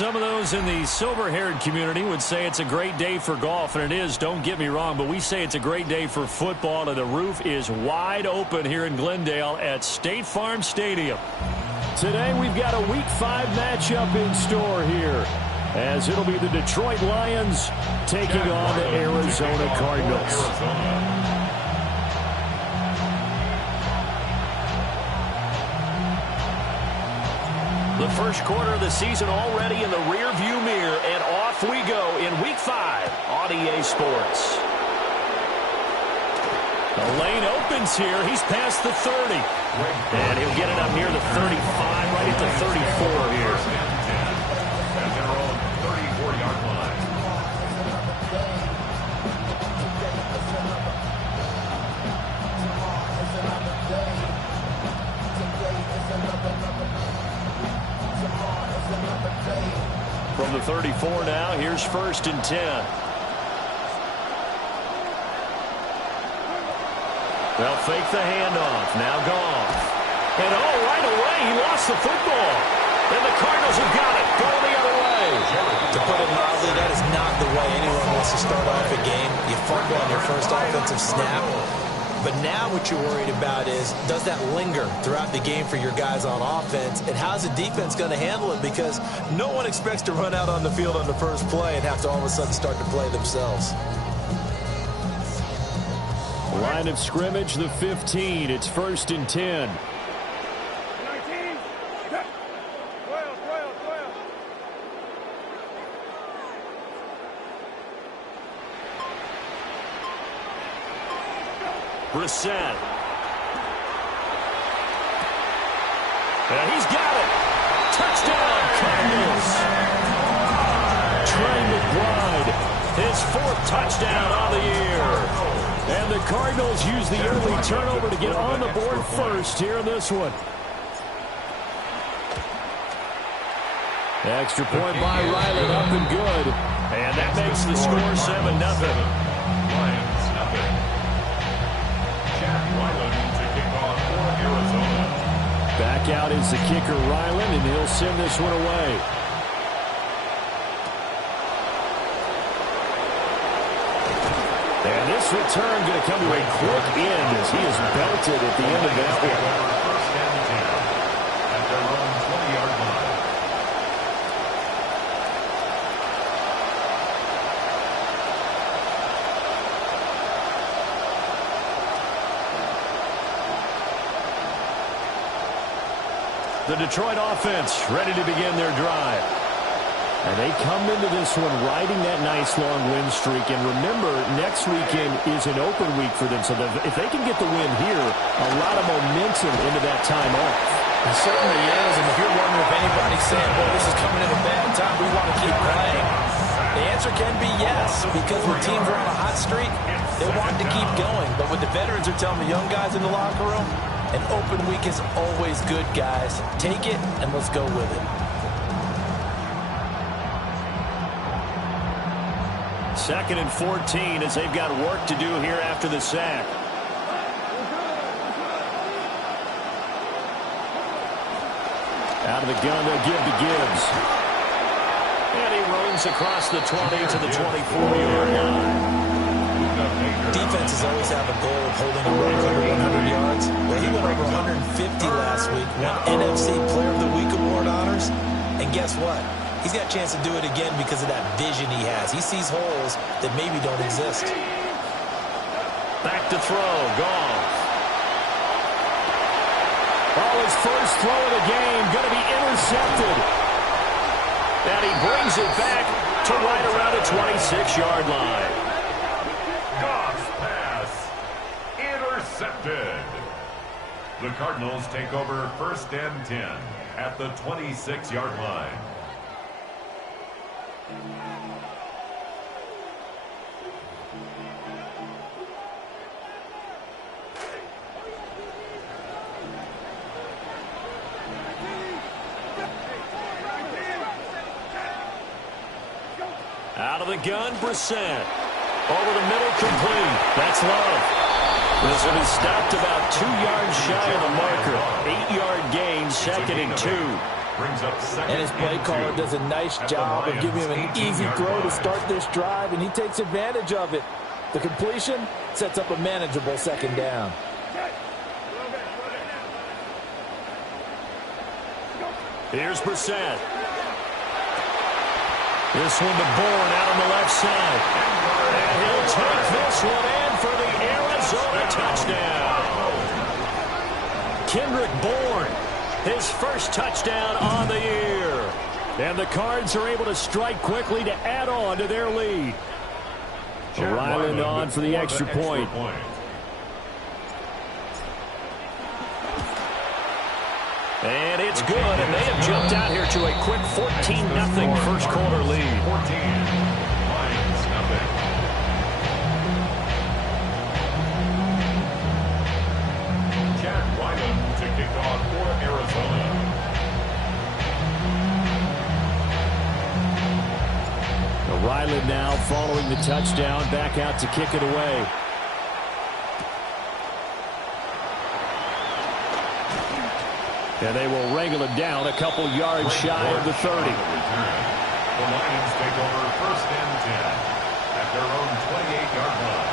Some of those in the silver-haired community would say it's a great day for golf, and it is, don't get me wrong, but we say it's a great day for football, and the roof is wide open here in Glendale at State Farm Stadium. Today we've got a Week 5 matchup in store here, as it'll be the Detroit Lions taking on the Arizona Cardinals. The first quarter of the season already in the rear-view mirror, and off we go in Week 5 on EA Sports. The lane opens here. He's past the 30. And he'll get it up near the 35, right at the 34 here. At their own 34-yard line. From the 34 now, here's 1st and 10. They'll fake the handoff. Now Goff. And right away, he lost the football. And the Cardinals have got it. Going the other way. To put it mildly, that is not the way anyone wants to start off a game. You fumble on your first offensive snap. But now what you're worried about is, does that linger throughout the game for your guys on offense? And how's the defense going to handle it? Because no one expects to run out on the field on the first play and have to all of a sudden start to play themselves. Line of scrimmage, the 15. It's 1st and 10. Brissett. And he's got it. Touchdown, Cardinals. Trey McBride, his 4th touchdown on the year. And the Cardinals use the early turnover to get on the board first here in this one. Extra point by Ryland, up and good. And that makes the score 7-0. Lions, nothing. Ryland to kick off for Arizona. Back out is the kicker, Ryland, and he'll send this one away. And this return going to come to a quick end as he is belted at the end of that one. First and 10 at their own 20-yard line. The Detroit offense ready to begin their drive. And they come into this one riding that nice long win streak. And remember, next weekend is an open week for them. So if they can get the win here, a lot of momentum into that time off. It certainly is. And if you're wondering if anybody's saying, well, this is coming at a bad time, we want to keep playing, the answer can be yes. Because when teams are on a hot streak, they want to keep going. But what the veterans are telling the young guys in the locker room, an open week is always good, guys. Take it, and let's go with it. 2nd and 14 as they've got work to do here after the sack. Out of the gun, they'll give to Gibbs. And he roams across the 20 to the 24-yard line. Defenses always have a goal of holding a run under 100 yards. Well, he went over 150 last week, won NFC Player of the Week award honors. And guess what? He's got a chance to do it again because of that vision he has. He sees holes that maybe don't exist. Back to throw, Goff. His first throw of the game going to be intercepted. And he brings it back to right around the 26-yard line. Goff's pass intercepted. The Cardinals take over 1st and 10 at the 26-yard line. Out of the gun, Brissett. Over the middle, complete. That's Love. This one is stopped about 2 yards shy of the marker. 8-yard gain, 2nd and 2. brings up second And his play caller does a nice job of giving him an easy throw to start this drive, and he takes advantage of it. The completion sets up a manageable second down. Here's Brissett. This one to Bourne out on the left side. And he'll take this one in for the Arizona touchdown. Kendrick Bourne, his first touchdown on the year. And the Cards are able to strike quickly to add on to their lead. Ryland on for the extra point. And it's good, and they have jumped out here to a quick 14-0 first quarter lead. 14, Lions nothing. Chad Ryland to kick off for Arizona. Ryland now following the touchdown, back out to kick it away. And they will wrangle it down a couple yards shy of the 30. The Lions take over first and 10 at their own 28-yard line.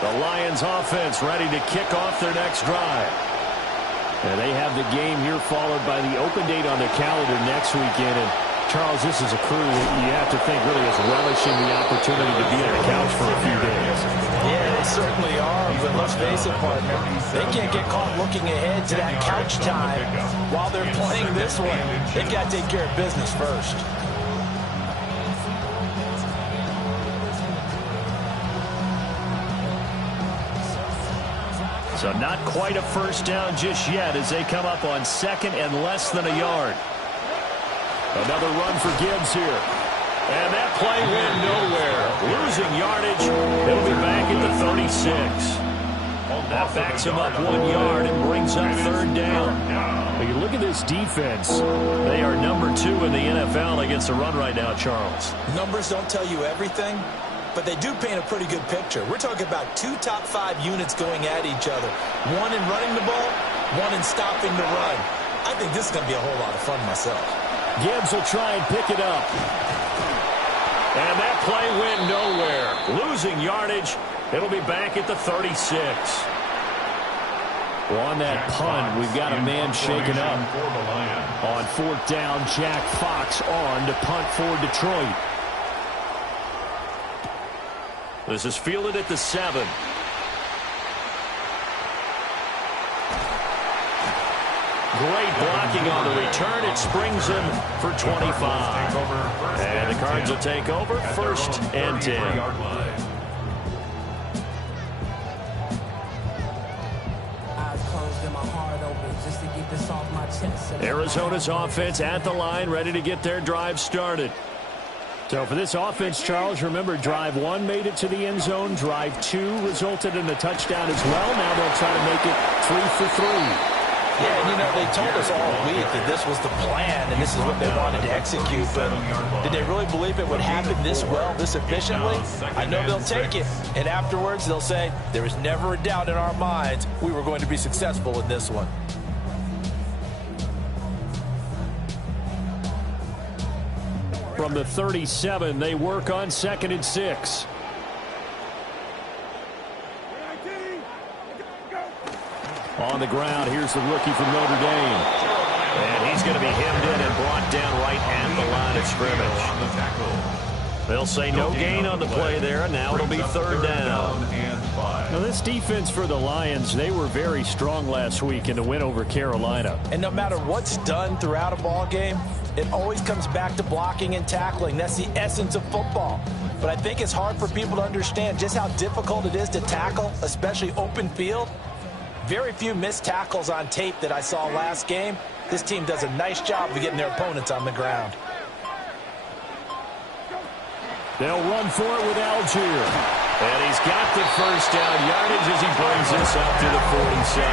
The Lions offense ready to kick off their next drive. And they have the game here followed by the open date on their calendar next weekend. And Charles, this is a crew that you have to think really is relishing the opportunity to be on the couch for a few days. Yeah, they certainly are, but let's face it, partner. They can't get caught looking ahead to that couch time while they're playing this one. They've got to take care of business first. So not quite a first down just yet as they come up on second and less than a yard. Another run for Gibbs here. And that play went nowhere. Losing yardage. It'll be back at the 36. That backs him up 1 yard and brings up third down. When you look at this defense, they are number 2 in the NFL against the run right now, Charles. Numbers don't tell you everything, but they do paint a pretty good picture. We're talking about 2 top 5 units going at each other. One in running the ball, one in stopping the run. I think this is going to be a whole lot of fun myself. Gibbs will try and pick it up. And that play went nowhere. Losing yardage. It'll be back at the 36. Well, on that punt, we've got a man shaken up. On fourth down, Jack Fox on to punt for Detroit. This is fielded at the 7. Great blocking on the return. It springs him for 25. And the Cards will take over first and 10. Arizona's offense at the line, ready to get their drive started. So for this offense, Charles, remember drive 1 made it to the end zone. Drive 2 resulted in a touchdown as well. Now they'll try to make it 3 for 3. Yeah, and you know, they told us all week that this was the plan and this is what they wanted to execute, but did they really believe it would happen this well, this efficiently? I know they'll take it, and afterwards they'll say, there was never a doubt in our minds we were going to be successful in this one. From the 37, they work on 2nd and 6. On the ground, here's the rookie from Notre Dame. And he's going to be hemmed in and brought down right at the line of scrimmage. They'll say no gain on the play there, and now it'll be third down. Now, this defense for the Lions, they were very strong last week in the win over Carolina. And no matter what's done throughout a ball game, it always comes back to blocking and tackling. That's the essence of football. But I think it's hard for people to understand just how difficult it is to tackle, especially open field. Very few missed tackles on tape that I saw last game. This team does a nice job of getting their opponents on the ground. They'll run for it with Algier. And he's got the first down yardage as he brings this up to the 47.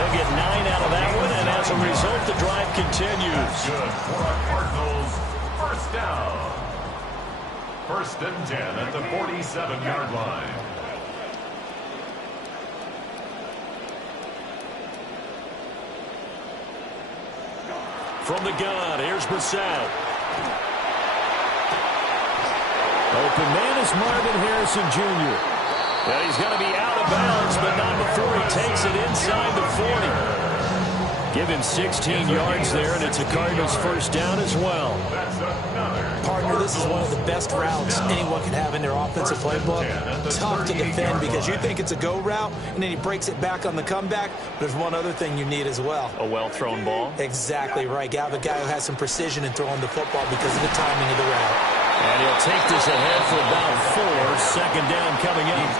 They'll get 9 out of that one, and as a result, the drive continues. Good for our Cardinals. First down. First and 10 at the 47-yard line. From the gun, here's Brissett. Open man is Marvin Harrison Jr. Well, he's going to be out of bounds, but not before he takes it inside the 40. Give him 16 yards there, and it's a Cardinals first down as well. Partner, this is one of the best routes anyone can have in their offensive playbook. Tough to defend because you think it's a go route, and then he breaks it back on the comeback. There's one other thing you need as well. A well-thrown ball? Exactly right. You have a guy who has some precision in throwing the football because of the timing of the route. And he'll take this ahead for about 4. Second down coming up.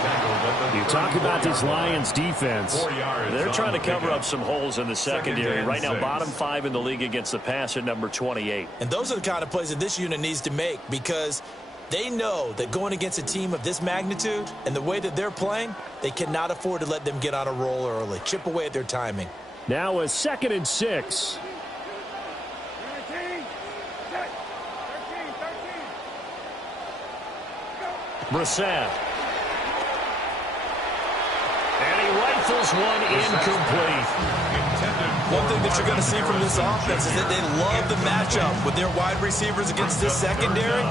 You talk about this Lions defense. They're trying to cover up some holes in the secondary. Right now, bottom 5 in the league against the pass at number 28. And those are the kind of plays that this unit needs to make because they know that going against a team of this magnitude and the way that they're playing, they cannot afford to let them get on a roll early. Chip away at their timing. Now a 2nd and 6. Brissett. And he rifles one incomplete. One thing that you're going to see from this offense is that they love the matchup with their wide receivers against this secondary.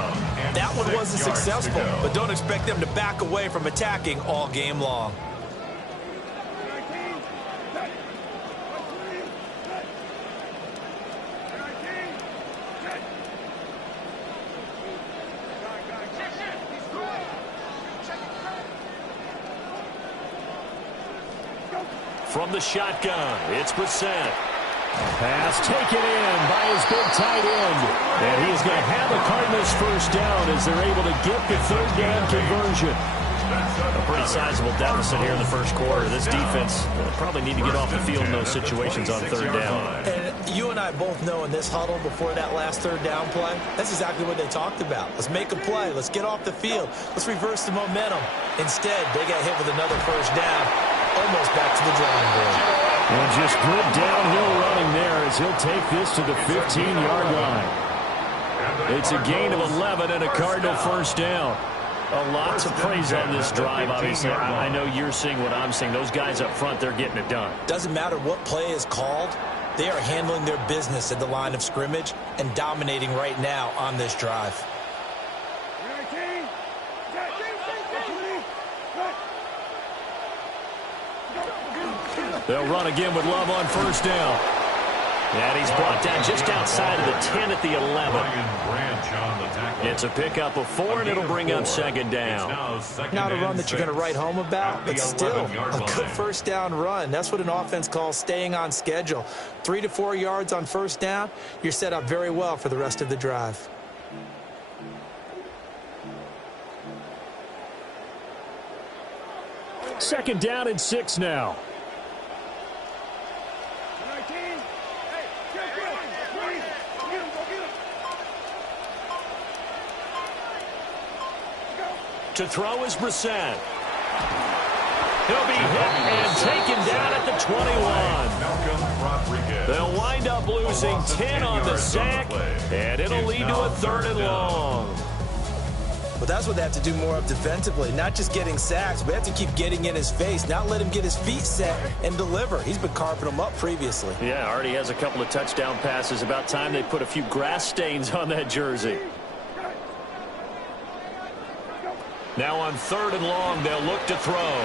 That one wasn't successful, but don't expect them to back away from attacking all game long. From the shotgun, it's Brissett. Pass taken in by his big tight end. And he's going to have the Cardinals first down as they're able to get the third down conversion. A pretty sizable deficit here in the first quarter. This defense will probably need to get off the field in those situations on third down. And you and I both know in this huddle before that last third down play, that's exactly what they talked about. Let's make a play. Let's get off the field. Let's reverse the momentum. Instead, they got hit with another first down, almost back to the drawing board. And just good downhill running there as he'll take this to the 15-yard line. It's a gain of 11 and a Cardinal first down. A lot to praise on this drive, obviously. I know you're seeing what I'm seeing. Those guys up front, they're getting it done. Doesn't matter what play is called. They are handling their business at the line of scrimmage and dominating right now on this drive. They'll run again with Love on first down. And he's brought down just outside of the 10 at the 11. It's a pickup of 4, and it'll bring up second down. Not a run that you're going to write home about, but still a good first down run. That's what an offense calls staying on schedule. 3 to 4 yards on first down, you're set up very well for the rest of the drive. Second down and 6 now. To throw is Brissett. He'll be hit and taken down at the 21. They'll wind up losing 10 on the sack, and it'll lead to a 3rd and long. But that's what they have to do more of defensively, not just getting sacks, but they have to keep getting in his face, not let him get his feet set and deliver. He's been carving them up previously. Yeah, already has a couple of touchdown passes. About time they put a few grass stains on that jersey. Now on 3rd and long, they'll look to throw.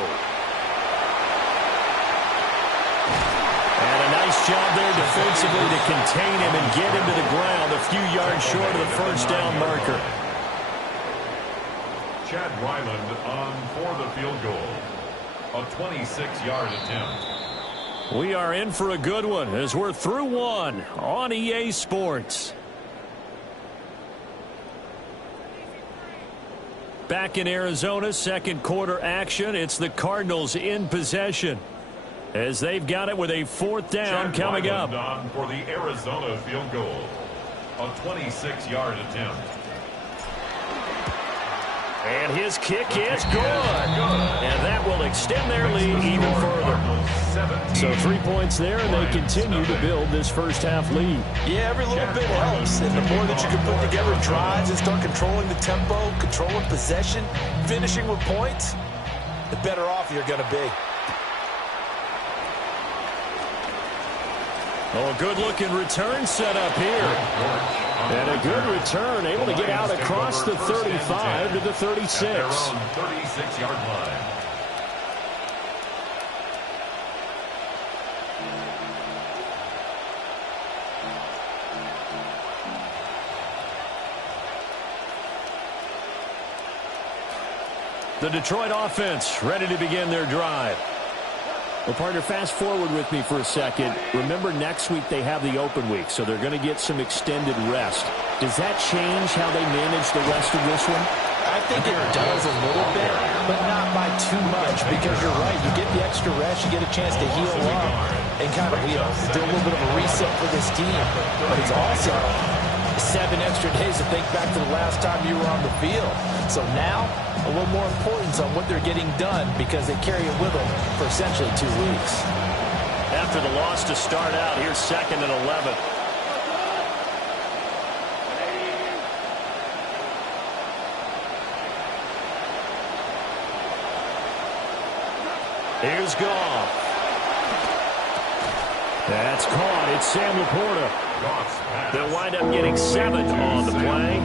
And a nice job there defensively to contain him and get him to the ground a few yards short of the first down marker. Chad Ryland on for the field goal. A 26-yard attempt. We are in for a good one as we're through one on EA Sports. Back in Arizona, second quarter action. It's the Cardinals in possession as they've got it with a 4th down coming up. On for the Arizona field goal. A 26-yard attempt. And his kick is good. And that will extend their lead even further. So 3 points there, and they continue to build this first-half lead. Yeah, every little bit helps. And the more that you can put together drives and start controlling the tempo, controlling possession, finishing with points, the better off you're going to be. Oh, a good-looking return set up here. And a good return, able to get out across the 35 to the 36. 36-yard line. The Detroit offense ready to begin their drive. Well, partner, fast forward with me for a second. Remember, next week they have the open week, so they're going to get some extended rest. Does that change how they manage the rest of this one? I think it does a little bit, but not by too much, because you're right. You get the extra rest, you get a chance to heal up and kind of, do a little bit of a reset for this team. But it's also 7 extra days to think back to the last time you were on the field. So now, a little more importance on what they're getting done, because they carry it with them for essentially 2 weeks. After the loss to start out, here's 2nd and 11. Here's Goff. That's caught. It's Sam Laporta. They'll wind up getting 7 on the play.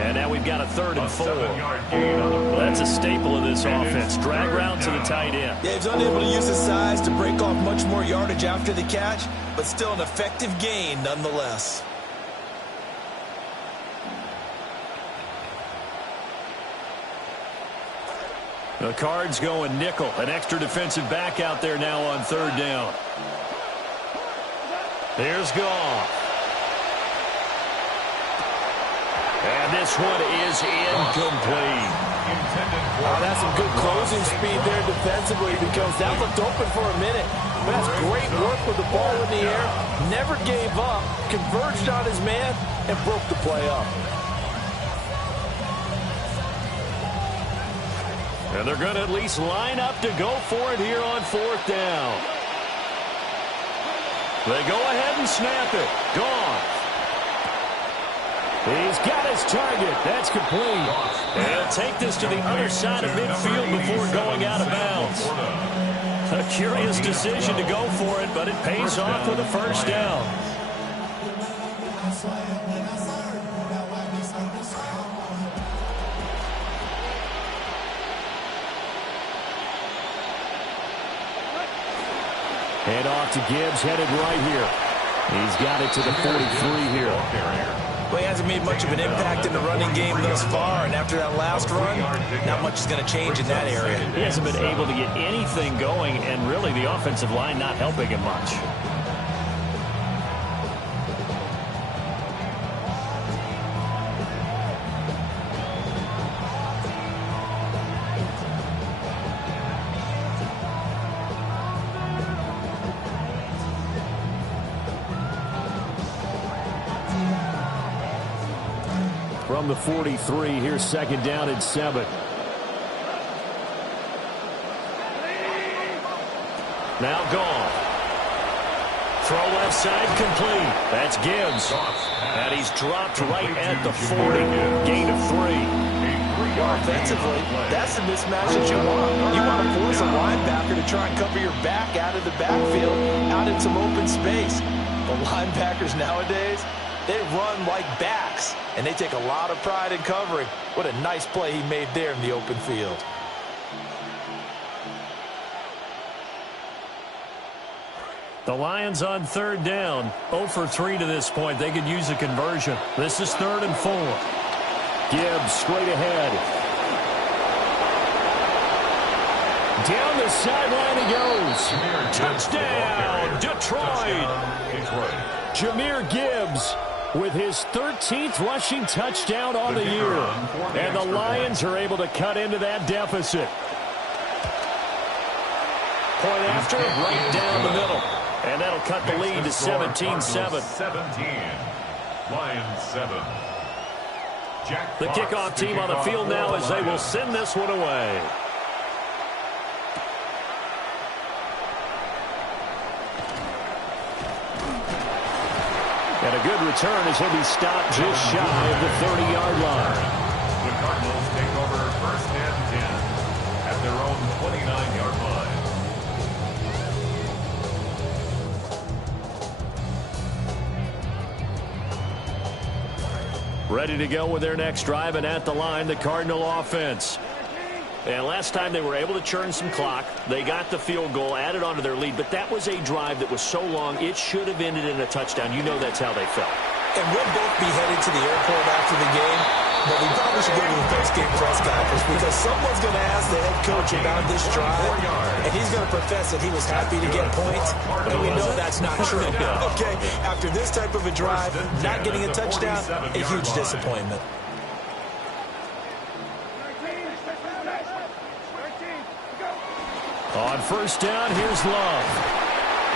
And now we've got a 3rd and 4. That's a staple of this offense. Drag route to the tight end. Yeah, he's unable to use his size to break off much more yardage after the catch, but still an effective gain nonetheless. The Cards going nickel. An extra defensive back out there now on 3rd down. There's Goff. And this one is incomplete. That's some good closing speed there defensively, because that looked open for a minute. But that's great work with the ball in the air. Never gave up, converged on his man, and broke the play up. And they're going to at least line up to go for it here on 4th down. They go ahead and snap it. Gone. He's got his target. That's complete. And he'll take this to the other side of midfield before going out of bounds. A curious decision to go for it, but it pays off with a 1st down. Head off to Gibbs, headed right here. He's got it to the 43 here. Well, he hasn't made much of an impact in the running game thus far, and after that last run, not much is going to change in that area. He hasn't been able to get anything going, and really the offensive line not helping him much. From the 43, here's 2nd down and 7. Now Goff. Throw left side complete. That's Gibbs. And he's dropped right at the 40. Gain of 3. Offensively, that's the mismatch that you want. You want to force a linebacker to try and cover your back out of the backfield, out in some open space. The linebackers nowadays, they run like backs, and they take a lot of pride in covering. What a nice play he made there in the open field. The Lions on 3rd down. 0 for 3 to this point. They could use a conversion. This is 3rd and 4. Gibbs straight ahead. Down the sideline he goes. Touchdown, Detroit. Jahmyr Gibbs with his 13th rushing touchdown on the year. And the Lions are able to cut into that deficit. Point after, right down the middle. And that'll cut the lead to 17-7. 17. Lions 7. The kickoff team on the field now as they will send this one away. And a good return as he'll be stopped just shy of the 30-yard line. The Cardinals take over first and 10 at their own 29-yard line. Ready to go with their next drive, and at the line, the Cardinal offense. And last time they were able to churn some clock. They got the field goal, added onto their lead, but that was a drive that was so long, it should have ended in a touchdown. You know that's how they felt. And we'll both be headed to the airport after the game, but we probably should go to the post-game press conference because someone's going to ask the head coach about this drive, and he's going to profess that he was happy to get points, and we know that's not true. Okay, after this type of a drive, not getting a touchdown, a huge disappointment. On first down, here's Love.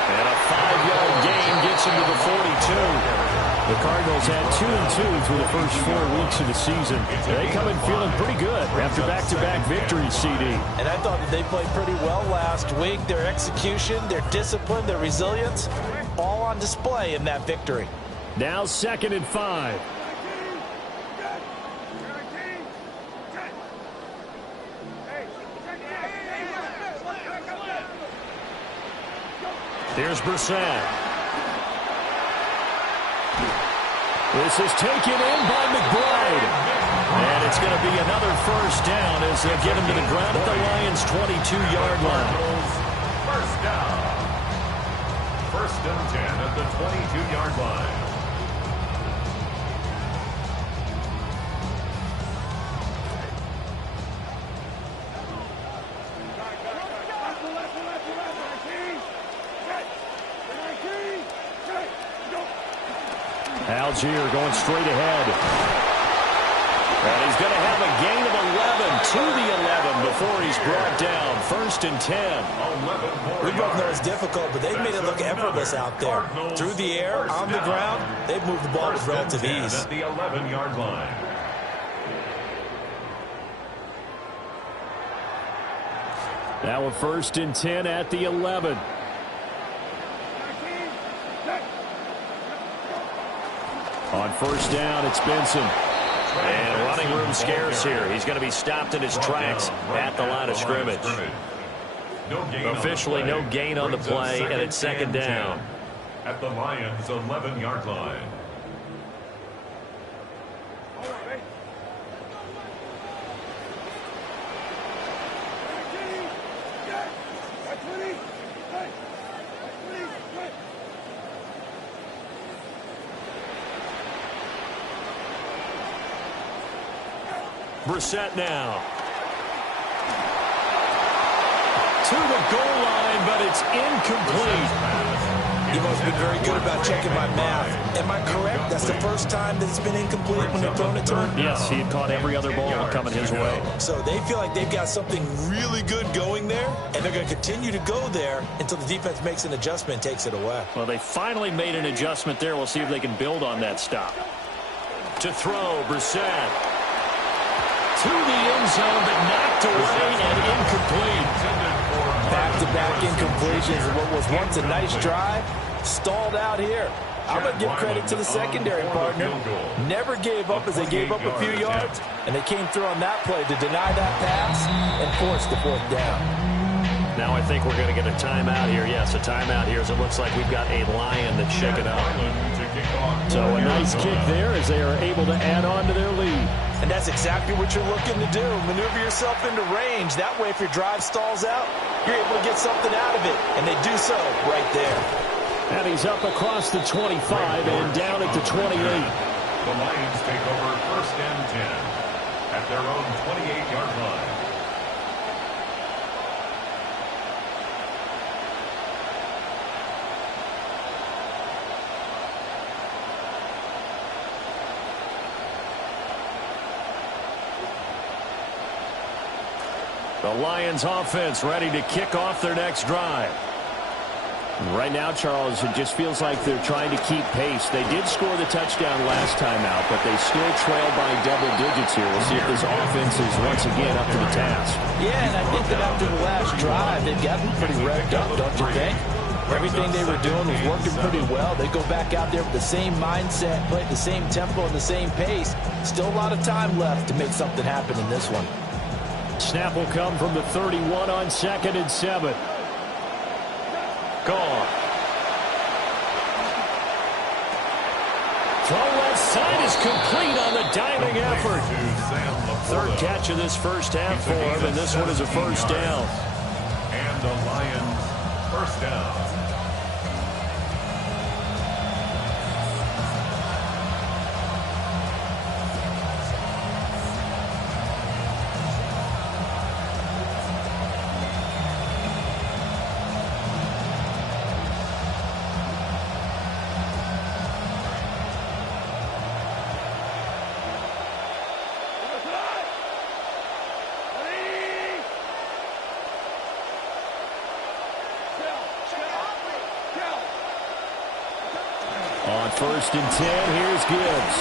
And a 5-yard gain gets him to the 42. The Cardinals had 2-2 through the first 4 weeks of the season. They come in feeling pretty good after back-to-back victories, CD. And I thought that they played pretty well last week. Their execution, their discipline, their resilience, all on display in that victory. Now 2nd and 5. Here's Brissett. This is taken in by McBride. And it's going to be another first down as they get him to the ground at the Lions' 22-yard line. First down. First and 10 at the 22-yard line. Algier going straight ahead. And he's going to have a gain of 11 to the 11 before he's brought down. First and 10. We both know it's difficult, but they've made it look effortless out there. Through the air, on the ground, they've moved the ball with relative ease. At the 11-yard line. Now a first and 10 at the 11. On first down, it's Benson. And running room scarce here. He's going to be stopped in his tracks at the line of scrimmage. Officially no gain on the play, and it's second down. At the Lions' 11-yard line. Brissett now. To the goal line, but it's incomplete. You've always been very good about checking my math. Am I correct? That's the first time that it's been incomplete when they've thrown it to him? Yes, he had caught every other ball coming his way. So they feel like they've got something really good going there, and they're going to continue to go there until the defense makes an adjustment and takes it away. Well, they finally made an adjustment there. We'll see if they can build on that stop. To throw, Brissett. To the end zone, but knocked away and incomplete. Back-to-back incompletions of what was once a nice drive, stalled out here. I'm going to give credit to the secondary partner. Never gave up as they gave up a few yards, and they came through on that play to deny that pass and force the fourth down. Now I think we're going to get a timeout here. Yes, a timeout here as it looks like we've got a Lion that's shaken up. So a nice kick there as they are able to add on to their lead. And that's exactly what you're looking to do. Maneuver yourself into range. That way, if your drive stalls out, you're able to get something out of it. And they do so right there. And he's up across the 25 and down at the 28. The Lions take over first and 10 at their own 28-yard line. The Lions offense ready to kick off their next drive. Right now, Charles, it just feels like they're trying to keep pace. They did score the touchdown last time out, but they still trail by double digits here. We'll see if this offense is once again up to the task. Yeah, and I think that after the last drive, they've gotten pretty revved up, don't you think? Everything they were doing was working pretty well. They go back out there with the same mindset, play at the same tempo and the same pace. Still a lot of time left to make something happen in this one. Snap will come from the 31 on 2nd and 7. Gone. Throw left side is complete on the diving effort. Third catch of this first half for him, and this one is a first down. And the Lions first down. On 1st and 10, here's Gibbs.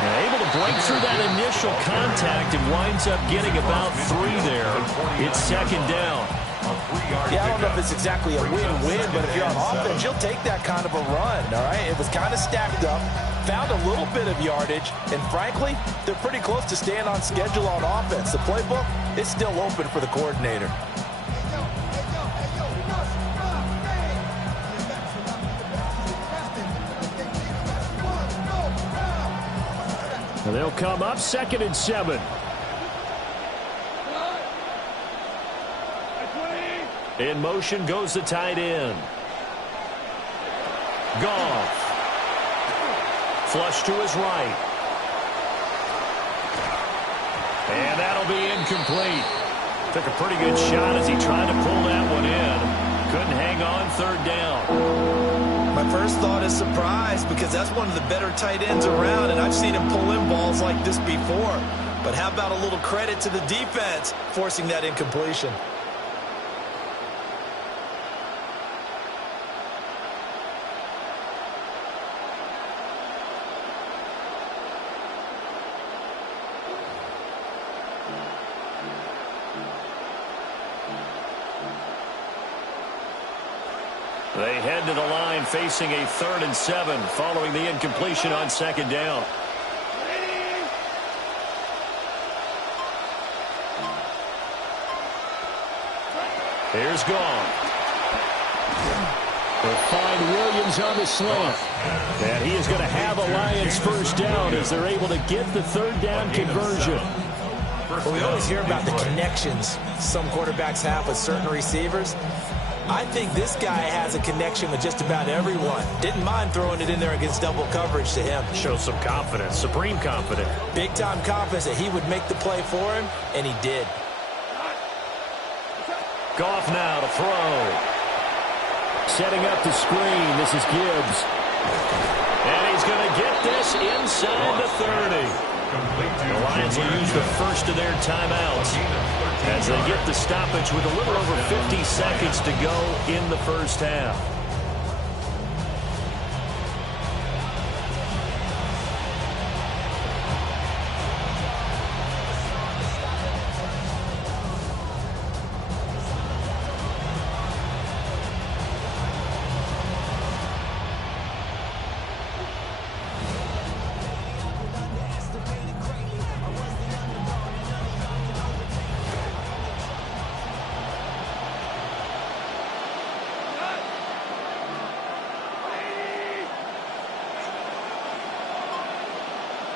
And able to break through that initial contact and winds up getting about 3 there. It's 2nd down. Yeah, I don't know if it's exactly a win-win, but if you're on offense, you'll take that kind of a run, all right? It was kind of stacked up, found a little bit of yardage, and frankly, they're pretty close to staying on schedule on offense. The playbook is still open for the coordinator. And they'll come up 2nd and 7. In motion goes the tight end. Goff. Flush to his right. And that'll be incomplete. Took a pretty good shot as he tried to pull that one in. Couldn't hang on 3rd down. My first thought is surprise because that's one of the better tight ends around, and I've seen him pull in balls like this before. But how about a little credit to the defense forcing that incompletion? They head to the line facing a 3rd and 7 following the incompletion on 2nd down. Here's Goff. They'll find Williams on the slant. And he is going to have a Lions first down as they're able to get the 3rd down conversion. Well, we always hear about the connections some quarterbacks have with certain receivers. I think this guy has a connection with just about everyone. Didn't mind throwing it in there against double coverage to him. Shows some confidence, supreme confidence. Big-time confidence that he would make the play for him, and he did. Goff now to throw. Setting up the screen. This is Gibbs. And he's going to get this inside the 30. The Lions will use the first of their timeouts as they get the stoppage with a little over 50 seconds to go in the first half.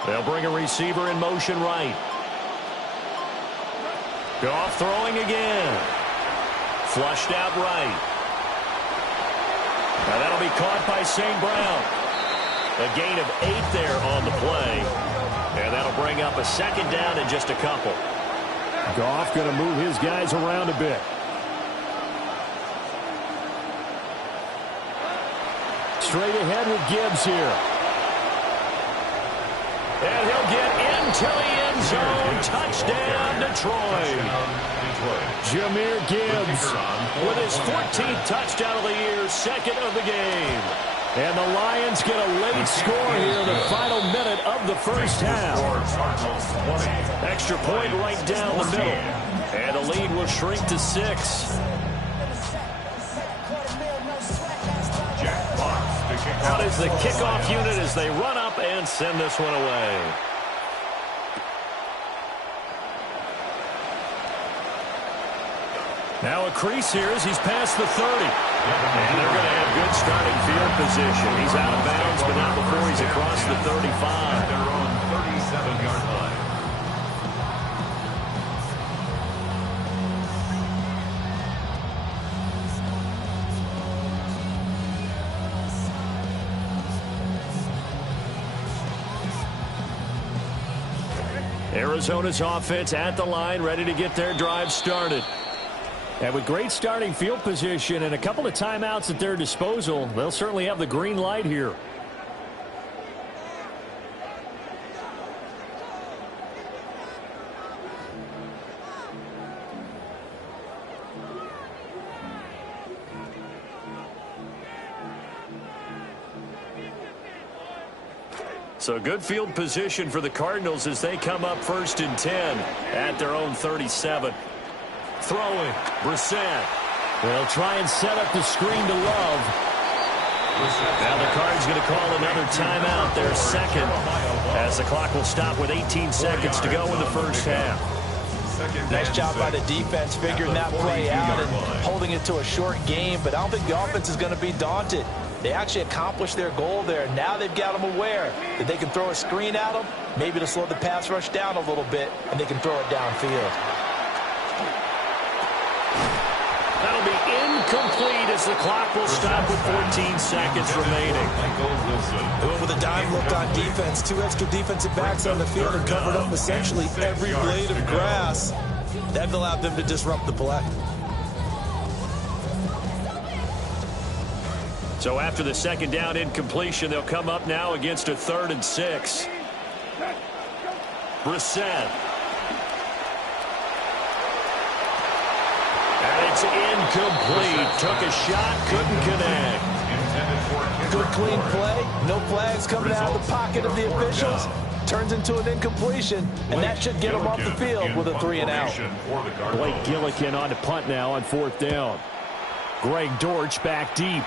They'll bring a receiver in motion right. Goff throwing again. Flushed out right. Now that'll be caught by St. Brown. A gain of 8 there on the play. And that'll bring up a 2nd down and just a couple. Goff going to move his guys around a bit. Straight ahead with Gibbs here. And he'll get into the end zone. Touchdown, Detroit. Jahmyr Gibbs with his 14th touchdown of the year, second of the game. And the Lions get a late score here in the final minute of the first half. Extra point right down the middle. And the lead will shrink to 6. Out is the kickoff unit as they run up and send this one away. Now a crease here as he's past the 30. And they're going to have good starting field position. He's out of bounds, but not before he's across the 35. Their own 37-yard line. Arizona's offense at the line, ready to get their drive started. And with great starting field position and a couple of timeouts at their disposal, they'll certainly have the green light here. So good field position for the Cardinals as they come up 1st and 10 at their own 37. Throwing, Brissett. They'll try and set up the screen to Love. Now the Cards going to call another timeout, their second, as the clock will stop with 18 seconds to go in the first half. Nice job by the defense figuring that play out and holding it to a short game, but I don't think the offense is going to be daunted. They actually accomplished their goal there. Now they've got them aware that they can throw a screen at them, maybe to slow the pass rush down a little bit, and they can throw it downfield. That'll be incomplete as the clock will stop with 14 seconds remaining. Going with a dime look on defense, 2 extra defensive backs on the field and covered up essentially every blade of grass. That allowed them to disrupt the play. So after the second down incompletion, they'll come up now against a 3rd and 6. Brissett. And it's incomplete. Took a shot, couldn't connect. Good clean play. No flags coming out of the pocket of the officials. Turns into an incompletion, and that should get them off the field with a 3 and out. Blake Gillikin on to punt now on 4th down. Greg Dortch back deep.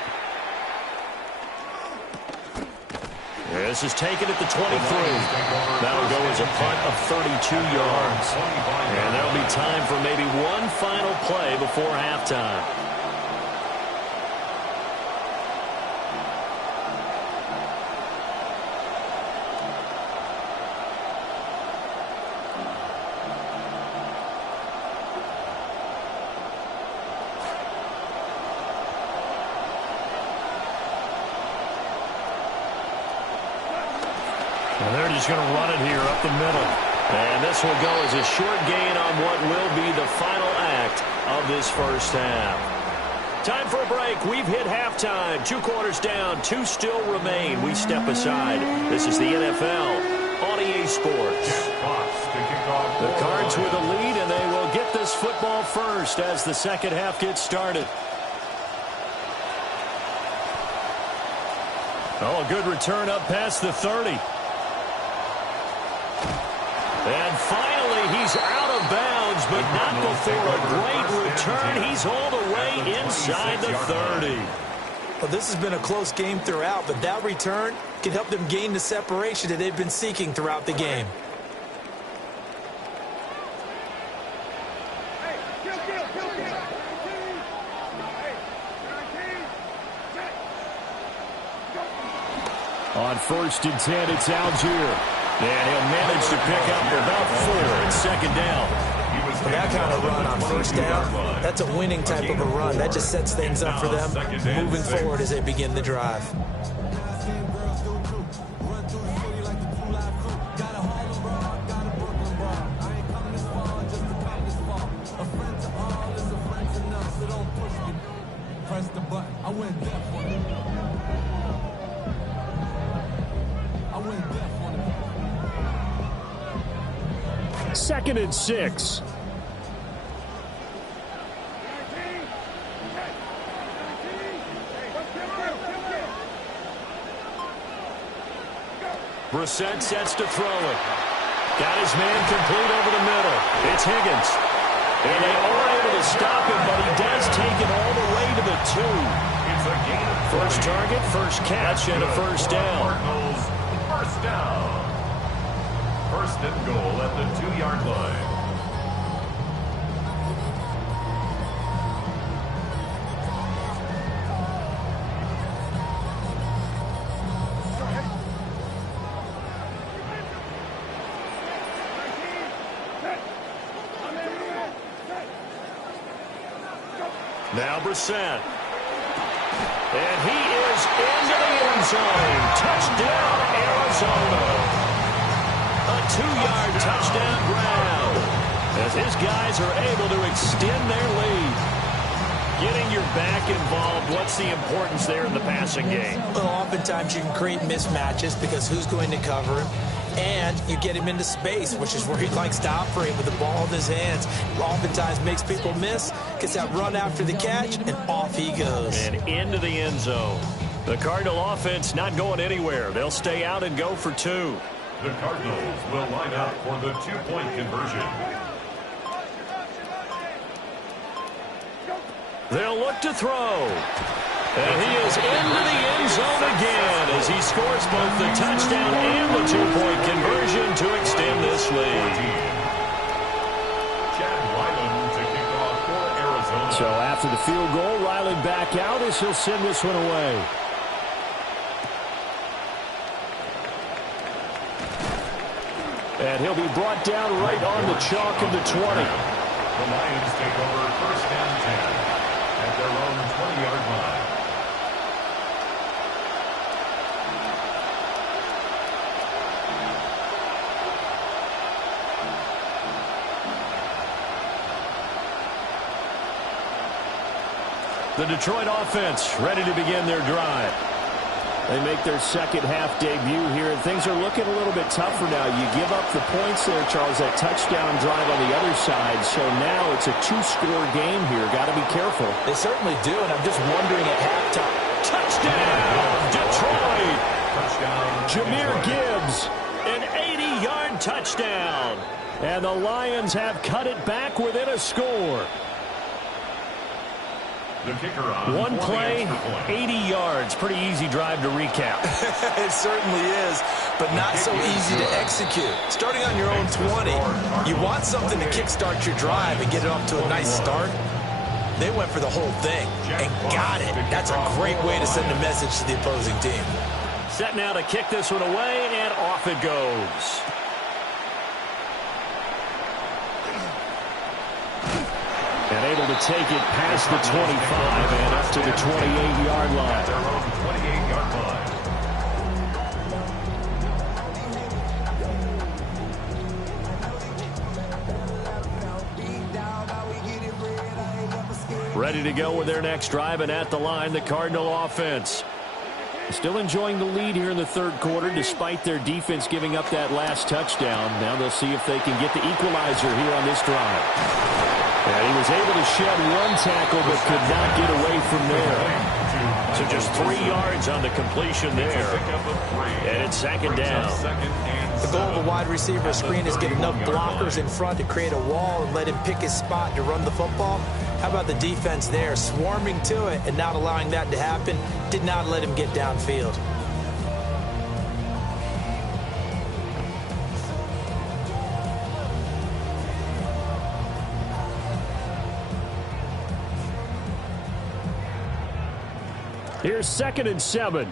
This is taken at the 23. That'll go as a punt of 32 yards. And there'll be time for maybe one final play before halftime. And they're just going to run it here up the middle. And this will go as a short gain on what will be the final act of this first half. Time for a break. We've hit halftime. 2 quarters down. 2 still remain. We step aside. This is the NFL on EA Sports. The Cards with a lead, and they will get this football first as the second half gets started. Oh, a good return up past the 30. And finally, he's out of bounds, but not before a great return. He's all the way inside the 30. Well, this has been a close game throughout, but that return can help them gain the separation that they've been seeking throughout the game. On 1st and 10, it's Algier. And he'll manage to pick up about 4 at second down. For that kind of run on 1st down, that's a winning type of a run. That just sets things up for them moving forward as they begin the drive. Press the button. I went deaf on it. I went deaf on it. 2nd and 6. Brissett sets to throw it. Got his man complete over the middle. It's Higgins. And they are able to stop him, but he does take it all the way to the 2. It's a gain of 40. First target, first catch, and a first down. Cardinals, first down. First and goal at the 2-yard line. Now Brissett. And he is into the end zone. Touchdown, Arizona. A 2-yard touchdown grab as his guys are able to extend their lead. Getting your back involved, what's the importance there in the passing game? Well, oftentimes you can create mismatches because who's going to cover him? And you get him into space, which is where he likes to operate with the ball in his hands. Oftentimes makes people miss, gets that run after the catch, and off he goes. And into the end zone. The Cardinal offense not going anywhere. They'll stay out and go for 2. The Cardinals will line up for the 2-point conversion. They'll look to throw. And he is into the end zone again as he scores both the touchdown and the 2-point conversion to extend this lead. Chad Ryland to kick off for Arizona. So after the field goal, Riley back out as he'll send this one away. And he'll be brought down right on the chalk of the 20. The Lions take over first and 10 at their own 20-yard line. The Detroit offense ready to begin their drive. They make their second half debut here, and things are looking a little bit tougher now. You give up the points there, Charles, that touchdown drive on the other side. So now it's a 2-score game here. Got to be careful. They certainly do, and I'm just wondering at halftime. Touchdown, Detroit! Touchdown, Jahmyr Detroit. Gibbs, an 80-yard touchdown. And the Lions have cut it back within a score. The kicker on One for the play, extra point. 80 yards. Pretty easy drive to recap. It certainly is, but not so easy to execute. Starting on your own 20, you want something to kickstart your drive and get it off to a nice start. They went for the whole thing and got it. That's a great way to send a message to the opposing team. Set now to kick this one away, and off it goes. And able to take it past the 25 and up to the 28-yard line. Their own 28-yard line. Ready to go with their next drive, and at the line, the Cardinal offense. Still enjoying the lead here in the third quarter, despite their defense giving up that last touchdown. Now they'll see if they can get the equalizer here on this drive. And he was able to shed one tackle, but could not get away from there. So just 3 yards on the completion there. And it's second down. The goal of a wide receiver screen is get enough blockers in front to create a wall and let him pick his spot to run the football. How about the defense there, swarming to it and not allowing that to happen? Did not let him get downfield. Here's 2nd and 7.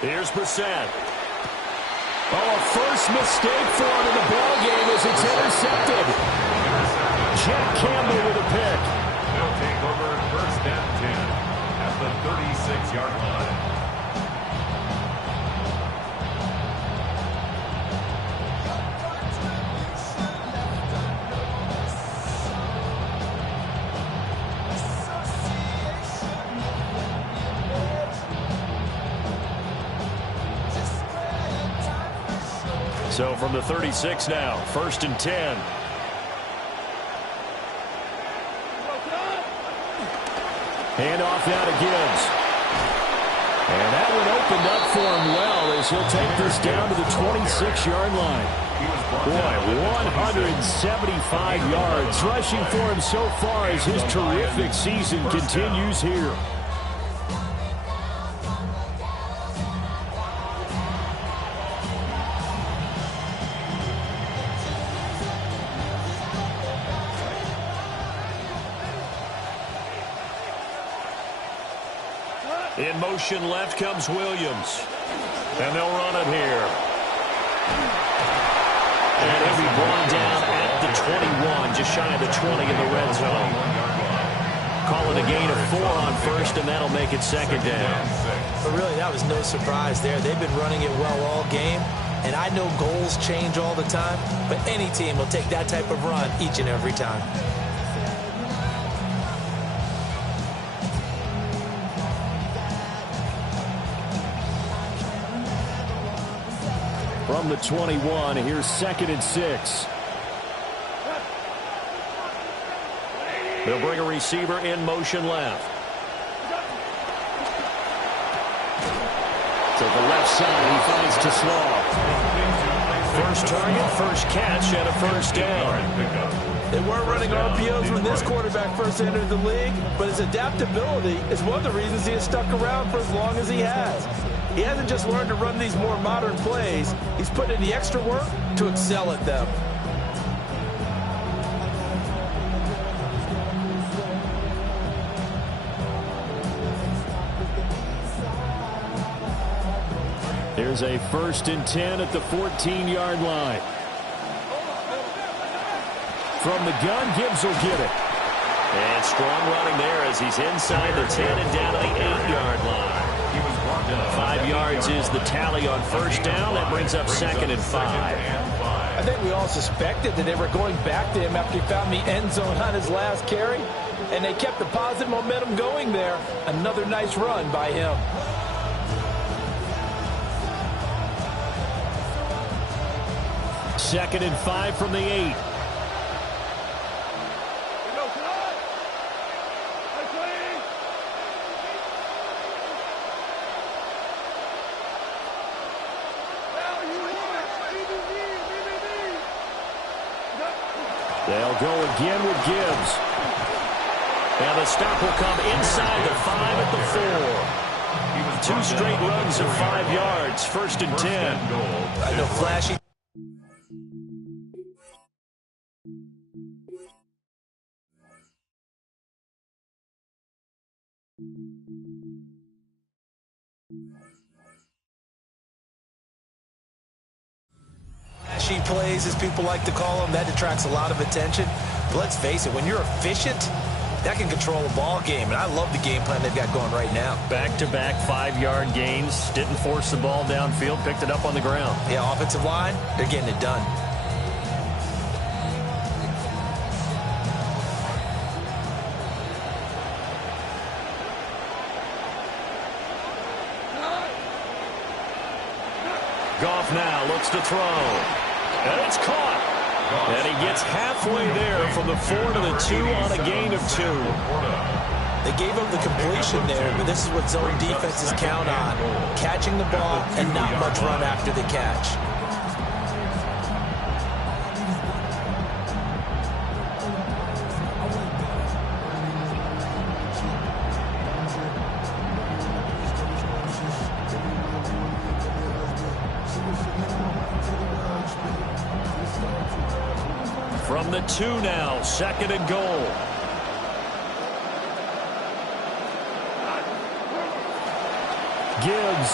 Here's Brissett. Oh, a first mistake for him in the ballgame as it's intercepted. Jack Campbell with a pick. They'll take over first and 10 at the 36-yard line. So from the 36 now, 1st and 10. Handoff now to Gibbs. And that one opened up for him well as he'll take this down to the 26-yard line. Boy, 175 yards rushing for him so far as his terrific season continues here. In motion left comes Williams. And they'll run it here. And he'll be brought down at the 21, just shy of the 20 in the red zone. Call it a gain of 4 on 1st, and that'll make it 2nd down. But really, that was no surprise there. They've been running it well all game. And I know goals change all the time, but any team will take that type of run each and every time. From the 21, here's 2nd and 6. They'll bring a receiver in motion left. To the left side, he finds Teslaw. First target, first catch, and a 1st down. They weren't running RPOs when this quarterback first entered the league, but his adaptability is one of the reasons he has stuck around for as long as he has. He hasn't just learned to run these more modern plays. He's put in the extra work to excel at them. Here's a 1st and 10 at the 14-yard line. From the gun, Gibbs will get it. And strong running there as he's inside the 10 and down to the 8-yard line. 5 yards is the tally on 1st down. That brings up 2nd and 5. I think we all suspected that they were going back to him after he found the end zone on his last carry, and they kept the positive momentum going there. Another nice run by him. Second and 5 from the 8. They'll go again with Gibbs. And the stop will come inside the 5 at the 4. 2 straight runs of 5 yards. 1st and 10. I know flashy. Flashy plays, as people like to call them, that attracts a lot of attention. But let's face it, when you're efficient, that can control a ball game. And I love the game plan they've got going right now. Back-to-back 5-yard gains. Didn't force the ball downfield. Picked it up on the ground. Yeah, offensive line, they're getting it done. Goff now looks to throw. And it's caught. And he gets halfway there from the 4 to the 2 on a gain of 2. They gave up the completion there, but this is what zone defenses count on. Catching the ball and not much run after the catch. From the 2 now, 2nd and goal. Gibbs,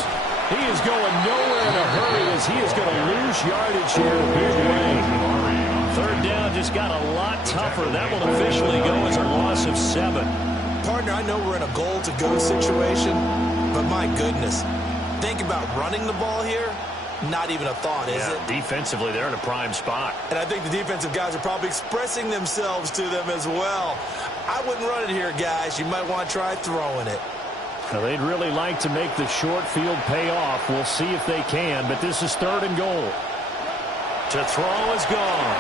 he is going nowhere in a hurry as he is going to lose yardage here in a big way. 3rd down just got a lot tougher. That will officially go as a loss of 7. Partner, I know we're in a goal-to-go situation, but my goodness, think about running the ball here. Not even a thought, is it? Defensively, they're in a prime spot. And I think the defensive guys are probably expressing themselves to them as well. I wouldn't run it here, guys. You might want to try throwing it. Now, they'd really like to make the short field pay off. We'll see if they can, but this is 3rd and goal. To throw is gone.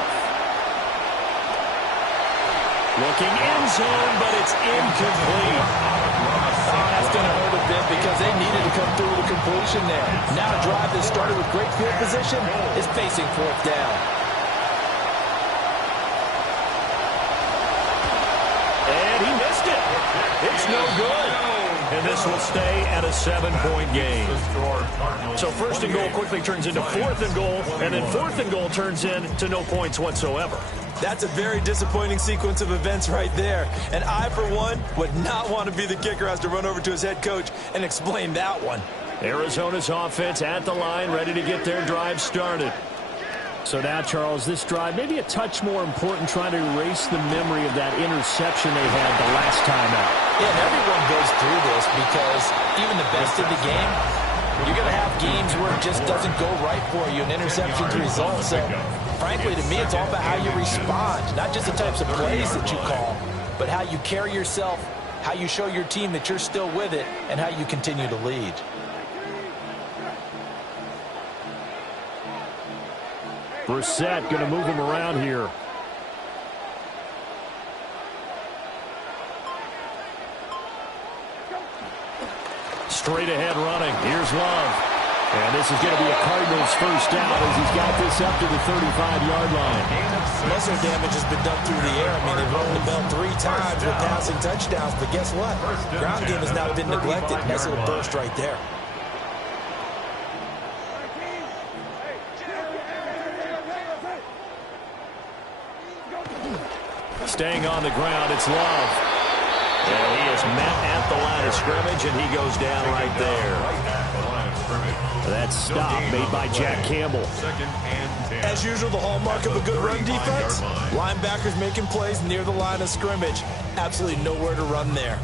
Looking end zone, but it's incomplete. That's going to hurt a bit because they needed to come through with a completion there. Now a drive that started with great field position is facing fourth down. And he missed it. It's no good. And this will stay at a 7-point game. So first and goal quickly turns into fourth and goal, and then fourth and goal turns into no points whatsoever. That's a very disappointing sequence of events right there. And I, for one, would not want to be the kicker who has to run over to his head coach and explain that one. Arizona's offense at the line, ready to get their drive started. So now, Charles, this drive maybe a touch more important, trying to erase the memory of that interception they had the last time out. Yeah, and everyone goes through this because even the best of the game, you're going to have games where it just doesn't go right for you, and interceptions result. So, frankly, to me, it's all about how you respond, not just the types of plays that you call, but how you carry yourself, how you show your team that you're still with it, and how you continue to lead. Brissett going to move him around here. Straight ahead running. Here's Love. And this is going to be a Cardinals first down as he's got this up to the 35-yard line. Muscle damage has been done through the air. I mean, they've rung the bell 3 times with passing touchdowns, but guess what? Ground game has not been neglected. Nice little burst right there. Staying on the ground, it's Love. And he is met at the line of scrimmage, and he goes down right there. That stop made by Jack Campbell. As usual, the hallmark of a good run defense, linebackers making plays near the line of scrimmage. Absolutely nowhere to run there.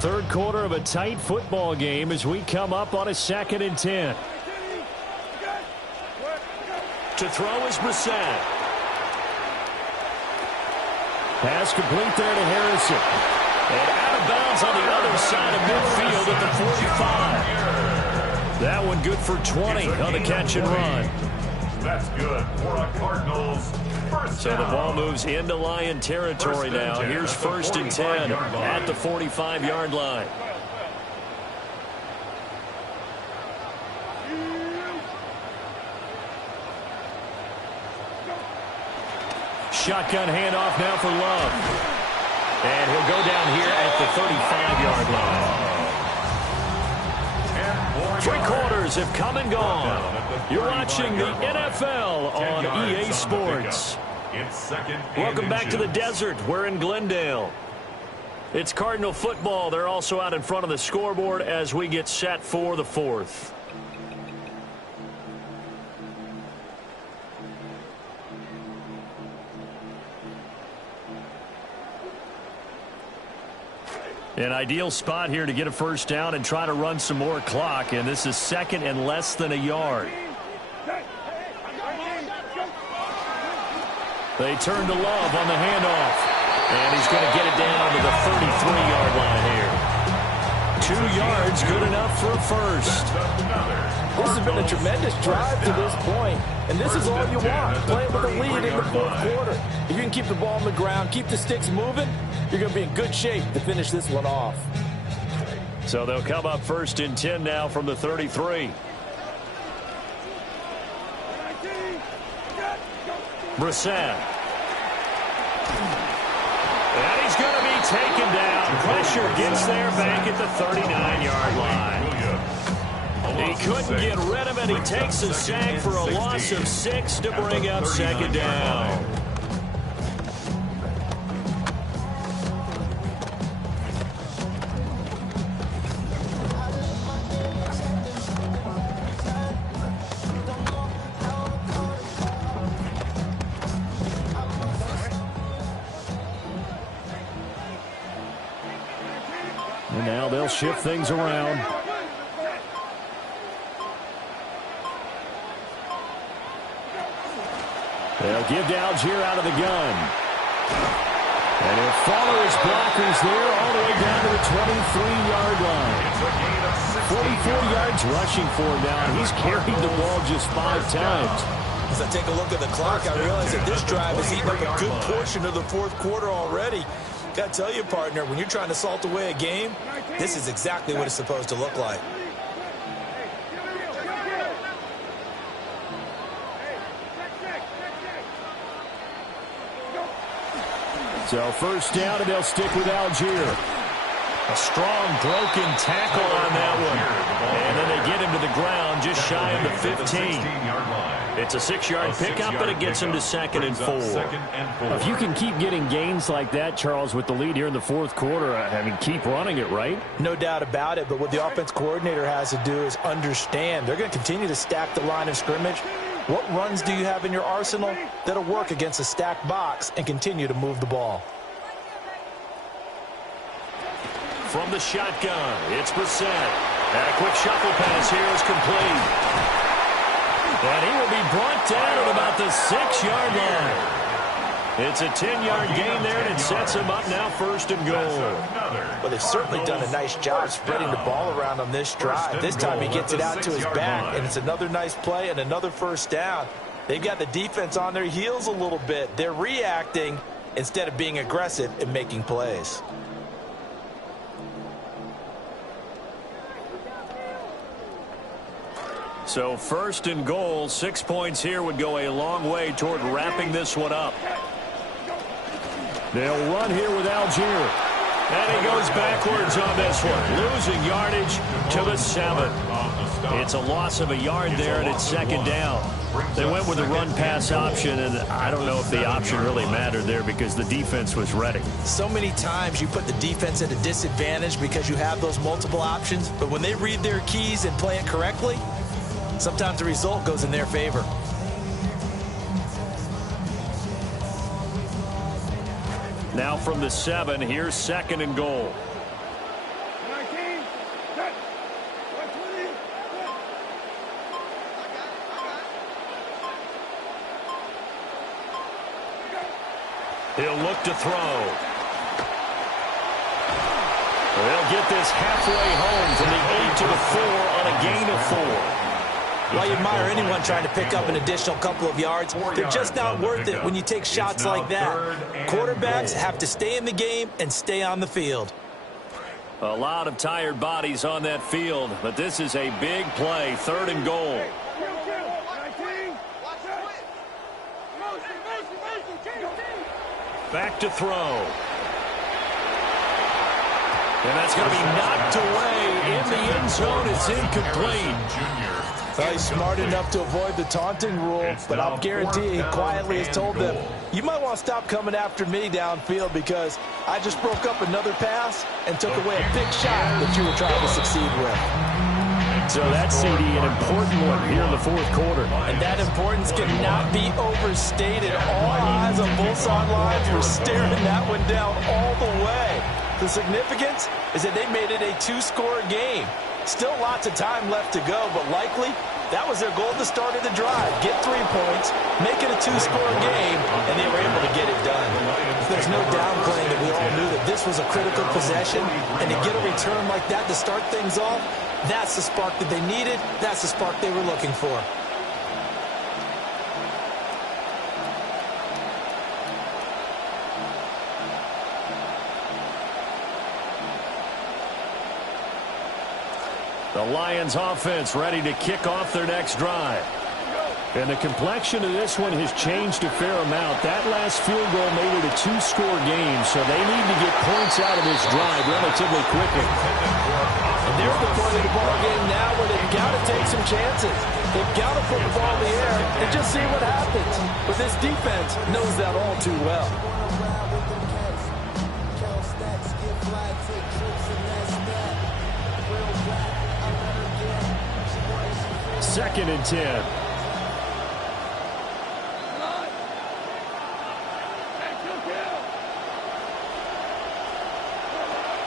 Third quarter of a tight football game as we come up on a 2nd and 10. To throw is Brissett. Pass complete there to Harrison. And out of bounds on the other side of midfield at the 45. That one good for 20 on the catch and run. That's good for a Cardinals first So the down. ball moves into Lion territory now. Here's 1st and 10 at the 45-yard line. Shotgun handoff now for Love. And he'll go down here at the 35-yard line. 3 quarters have come and gone. You're watching the NFL on EA Sports. Welcome back to the desert. We're in Glendale. It's Cardinal football. They're also out in front of the scoreboard as we get set for the 4th. An ideal spot here to get a first down and try to run some more clock, and this is 2nd and less than a yard. They turn to Love on the handoff, and he's going to get it down to the 33-yard line here. 2 yards, good enough for a first. This has been a tremendous drive to this point, and this is all you want, playing with a lead in the 4th quarter. If you can keep the ball on the ground, keep the sticks moving, you're going to be in good shape to finish this one off. So they'll come up 1st and 10 now from the 33. Brissett. And he's going to be taken down. Pressure gets there back at the 39-yard line. He couldn't get rid of it. He takes a sack for a loss of 6 to bring up 2nd down. And now they'll shift things around. They'll give to Algier out of the gun. And he'll follow his blockers there all the way down to the 23-yard line. 44 yards rushing for him now, and he's carried the ball just 5 times. As I take a look at the clock, I realize that this drive has eaten up a good portion of the fourth quarter already. Got to tell you, partner, when you're trying to salt away a game, this is exactly what it's supposed to look like. So first down, and they'll stick with Algier. A strong broken tackle on that one. And then they get him to the ground just shy of the 15. It's a 6-yard pickup, but it gets him to 2nd and 4. If you can keep getting gains like that, Charles, with the lead here in the fourth quarter, I mean, keep running it, right? No doubt about it, but what the offense coordinator has to do is understand they're going to continue to stack the line of scrimmage. What runs do you have in your arsenal that'll work against a stacked box and continue to move the ball? From the shotgun, it's Brissett. And a quick shuffle pass here is complete. And he will be brought down at about the 6-yard line. It's a 10-yard gain there, and it sets him up now 1st and goal. Well, they've certainly done a nice job spreading the ball around on this drive. This time he gets it out to his back, and it's another nice play and another first down. They've got the defense on their heels a little bit. They're reacting instead of being aggressive and making plays. So 1st and goal, 6 points here would go a long way toward wrapping this one up. They'll run here with Algier. And he goes backwards on this one, losing yardage to the 7. It's a loss of a yard there, and it's 2nd down. They went with a run-pass option, and I don't know if the option really mattered there because the defense was ready. So many times you put the defense at a disadvantage because you have those multiple options, but when they read their keys and play it correctly, sometimes the result goes in their favor. Now from the 7, here's 2nd and goal. He'll look to throw. They'll get this halfway home from the 8 to the 4 on a gain of 4. Well, you admire anyone trying to pick up an additional couple of yards. They're just not worth it when you take shots like that. Quarterbacks have to stay in the game and stay on the field. A lot of tired bodies on that field, but this is a big play, 3rd and goal. Back to throw. And that's going to be knocked away in the end zone. It's incomplete. Well, he's smart enough to avoid the taunting rule, but I'll guarantee he quietly has told them, you might want to stop coming after me downfield because I just broke up another pass and took away a big shot that you were trying to succeed with. So that's, CD, an important one here in the fourth quarter. And that importance cannot be overstated. All eyes on both sidelines were staring that one down all the way. The significance is that they made it a 2-score game. Still lots of time left to go, but likely that was their goal at the start of the drive. Get 3 points, make it a 2-score game, and they were able to get it done. There's no downplaying that we all knew that this was a critical possession, and to get a return like that to start things off, that's the spark that they needed. That's the spark they were looking for. The Lions offense ready to kick off their next drive. And the complexion of this one has changed a fair amount. That last field goal made it a 2-score game, so they need to get points out of this drive relatively quickly. And there's the point of the ball game now where they've got to take some chances. They've got to put the ball in the air and just see what happens. But this defense knows that all too well. 2nd and 10.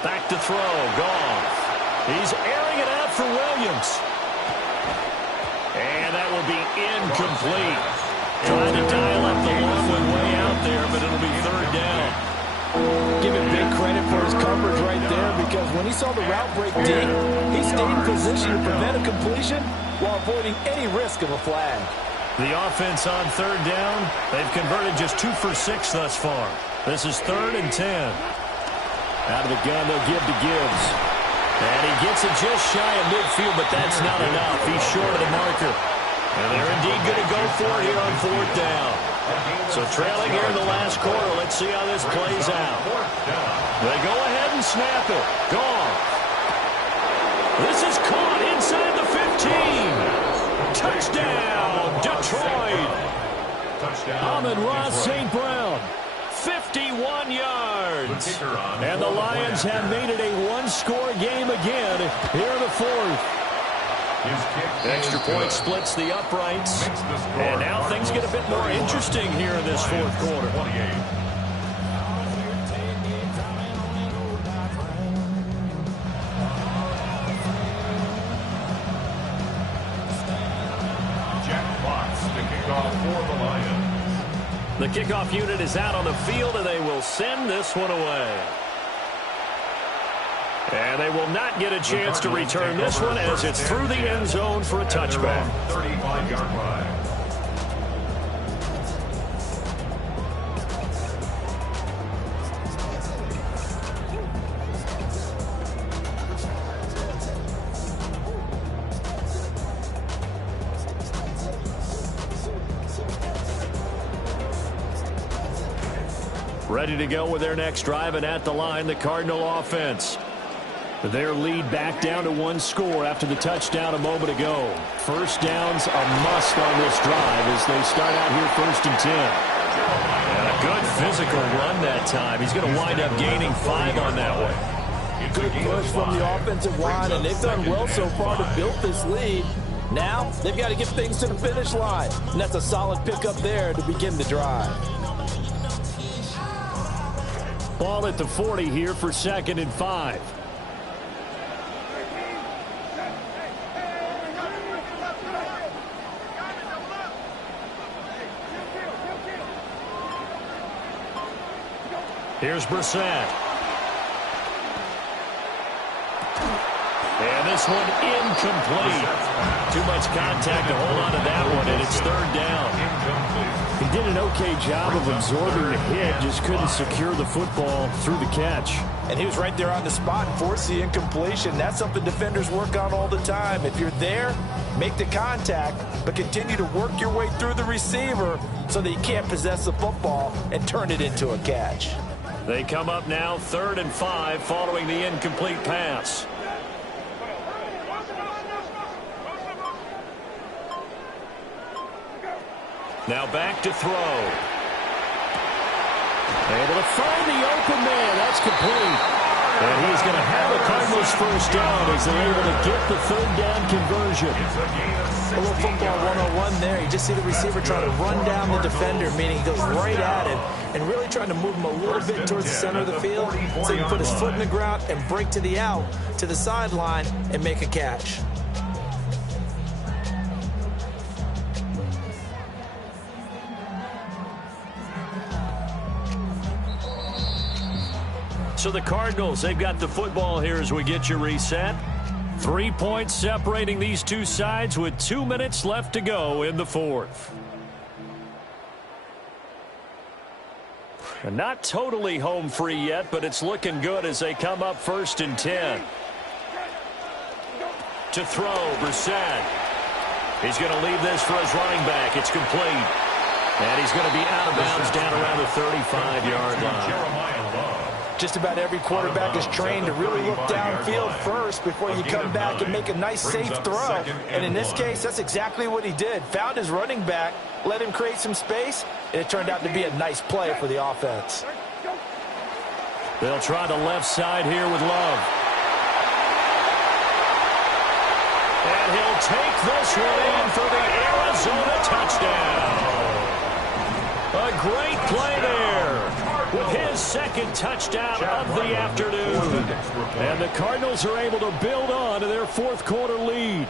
Back to throw, Goff. He's airing it out for Williams. And that will be incomplete. Trying to dial up the long one way out there, but it'll be 3rd down. Give him big credit for his coverage right there, because when he saw the route break deep, he stayed in position to prevent a completion while avoiding any risk of a flag. The offense on third down, they've converted just 2 for 6 thus far. This is 3rd and 10. Out of the gun, they'll give to Gibbs. And he gets it just shy of midfield, but that's not enough. He's short of the marker. And they're indeed going to go for it here on 4th down. So trailing here in the last quarter. Let's see how this plays out. They go ahead and snap it. Gone. This is caught inside the 15. Touchdown, Detroit. Amon-Ra St. Brown. 51 yards. And the Lions have made it a one-score game again here in the 4th. Extra point splits the uprights. And now things get a bit more interesting here in this 4th quarter. Jack Fox to kick off for the Lions. The kickoff unit is out on the field, and they will send this one away. And they will not get a chance to return this one as it's through the end zone for a touchback. 35-yard line. Ready to go with their next drive, and at the line, the Cardinal offense. Their lead back down to 1 score after the touchdown a moment ago. First down's a must on this drive as they start out here 1st and 10. And a good physical run that time. He's going to wind up gaining 5 on that one. Good push from the offensive line, and they've done well so far to build this lead. Now they've got to get things to the finish line, and that's a solid pickup there to begin the drive. Ball at the 40 here for 2nd and 5. Here's Brissett. And this one incomplete. Too much contact to hold on to that one, and it's 3rd down. He did an okay job of absorbing the hit, just couldn't secure the football through the catch. And he was right there on the spot and forced the incompletion. That's something defenders work on all the time. If you're there, make the contact, but continue to work your way through the receiver so that you can't possess the football and turn it into a catch. They come up now 3rd and 5 following the incomplete pass. Now back to throw. Able to find the open man. That's complete. And he's going to have a Cardinals first down as they're able to get the 3rd down conversion. A little football 101 there. You just see the receiver trying to run down the defender, meaning he goes right at him and really trying to move him a little bit towards the center of the field so he can put his foot in the ground and break to the out, to the sideline, and make a catch. So the Cardinals, they've got the football here as we get you reset. 3 points separating these two sides with 2 minutes left to go in the 4th. And not totally home free yet, but it's looking good as they come up 1st and 10. To throw, Brissett. He's going to leave this for his running back. It's complete. And he's going to be out of bounds down around the 35-yard line. Just about every quarterback is trained to really look downfield first before you come back and make a nice, safe throw. And in this case, that's exactly what he did. Found his running back, let him create some space, and it turned out to be a nice play for the offense. They'll try the left side here with Love. And he'll take this one in for the Arizona touchdown. A great play there with his 2nd touchdown of the afternoon. And the Cardinals are able to build on to their 4th quarter lead.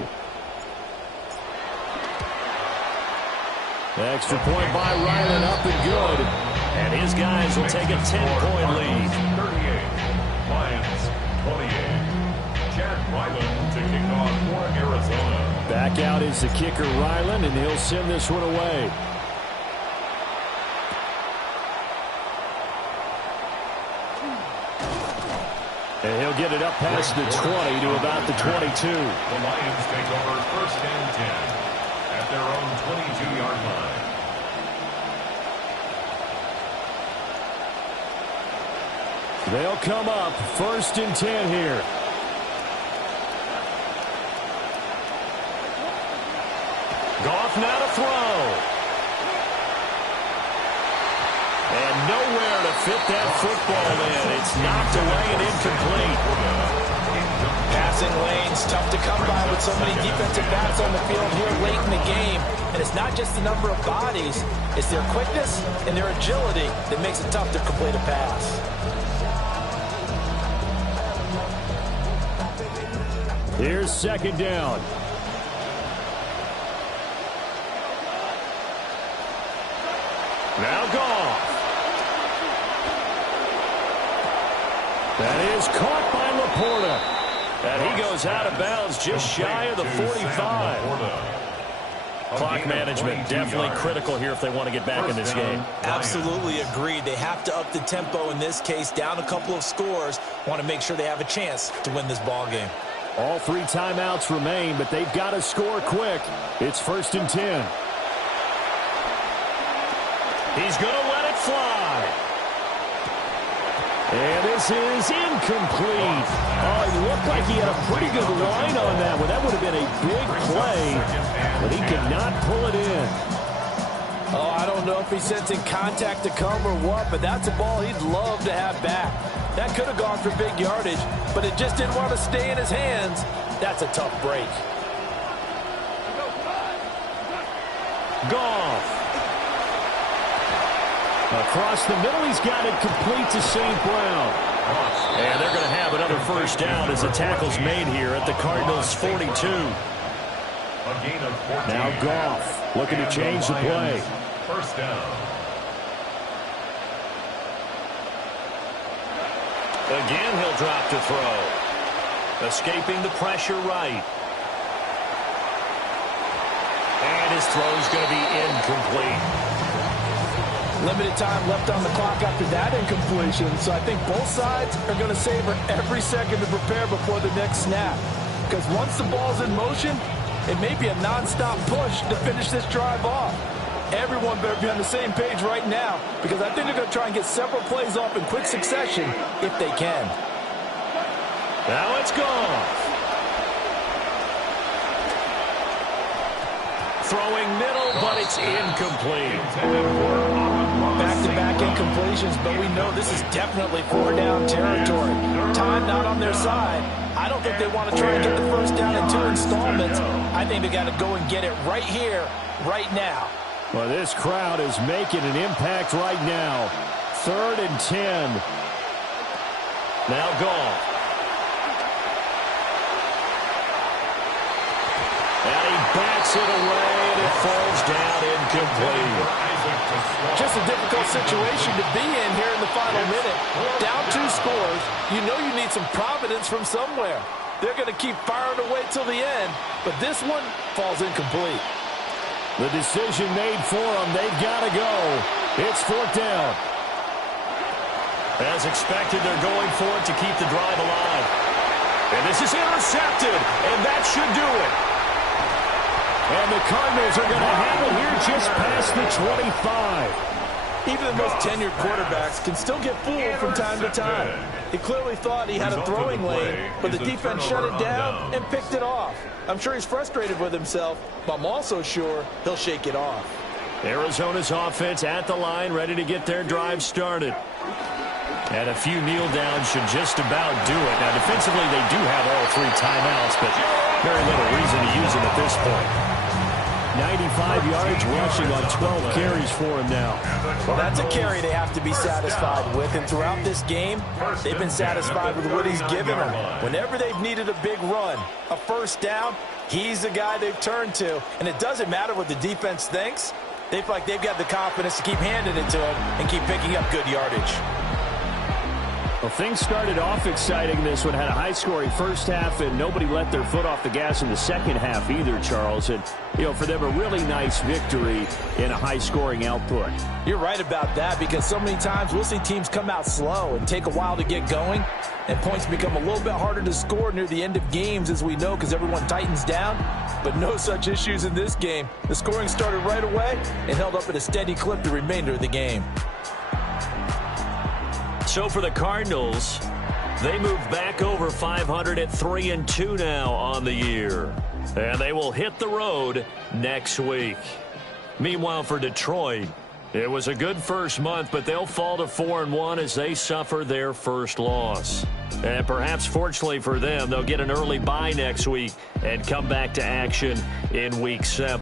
Extra point by Ryland, up and good. And his guys will take a 10-point lead. 38. Lions 28. Chad Ryland to kick off for Arizona. Back out is the kicker, Ryland, and he'll send this one away. And he'll get it up past the 20 to about the 22. The Lions take over 1st and 10 at their own 22-yard line. They'll come up 1st and 10 here. Goff now to throw. And nowhere to fit that football in. It's knocked away and incomplete. Passing lanes, tough to come by with so many defensive backs on the field here late in the game. And it's not just the number of bodies, it's their quickness and their agility that makes it tough to complete a pass. Here's 2nd down. Now Goff. That is caught by Laporta. And he goes out of bounds just shy of the 45. Clock management definitely critical here if they want to get back in this game. Absolutely agreed. They have to up the tempo in this case, down a couple of scores. Want to make sure they have a chance to win this ball game. All 3 timeouts remain, but they've got to score quick. It's 1st and 10. He's going to let it fly. And this is incomplete. Oh, it looked like he had a pretty good line on that one. That would have been a big play, but he could not pull it in. Oh, I don't know if he's sensing contact to come or what, but that's a ball he'd love to have back. That could have gone for big yardage, but it just didn't want to stay in his hands. That's a tough break. Goff. Across the middle, he's got it complete to St. Brown. And they're going to have another 1st down as the tackle's made here at the Cardinals' 42. Now Goff looking to change the play. 1st down. Again, he'll drop to throw. Escaping the pressure right. And his throw's going to be incomplete. Limited time left on the clock after that incompletion, so I think both sides are going to savor every second to prepare before the next snap. Because once the ball's in motion, it may be a non-stop push to finish this drive off. Everyone better be on the same page right now, because I think they're going to try and get several plays off in quick succession if they can. Now it's gone. Throwing middle, but it's incomplete. Back-to-back incompletions, but we know this is definitely 4-down territory. Time not on their side. I don't think they want to try and get the 1st down in 2 installments. I think they got to go and get it right here, right now. Well, this crowd is making an impact right now. 3rd and 10. Now Goff. And he backs it away, and it falls down incomplete. Just a difficult situation to be in here in the final minute. Down 2 scores, you know you need some providence from somewhere. They're going to keep firing away till the end, but this one falls incomplete. The decision made for them. They've got to go. It's 4th down. As expected, they're going for it to keep the drive alive. And this is intercepted, and that should do it. And the Cardinals are going to have it here just past the 25. Even the most tenured quarterbacks can still get fooled from time to time. He clearly thought he had a throwing lane, but the defense shut it down and picked it off. I'm sure he's frustrated with himself, but I'm also sure he'll shake it off. Arizona's offense at the line, ready to get their drive started. And a few kneel downs should just about do it. Now, defensively, they do have all 3 timeouts, but very little reason to use them at this point. 95 yards rushing on 12 carries for him now. Well, that's a carry they have to be satisfied with. And throughout this game, they've been satisfied with what he's given them. Whenever they've needed a big run, a 1st down, he's the guy they've turned to. And it doesn't matter what the defense thinks. They feel like they've got the confidence to keep handing it to them and keep picking up good yardage. Well, things started off exciting. This one had a high-scoring first half, and nobody let their foot off the gas in the second half either, Charles. And, for them, a really nice victory in a high-scoring output. You're right about that, because so many times we'll see teams come out slow and take a while to get going, and points become a little bit harder to score near the end of games, as we know, because everyone tightens down. But no such issues in this game. The scoring started right away and held up at a steady clip the remainder of the game. So for the Cardinals, they move back over 500 at 3-2 now on the year. And they will hit the road next week. Meanwhile, for Detroit, it was a good first month, but they'll fall to 4-1 as they suffer their first loss. And perhaps fortunately for them, they'll get an early bye next week and come back to action in Week 7.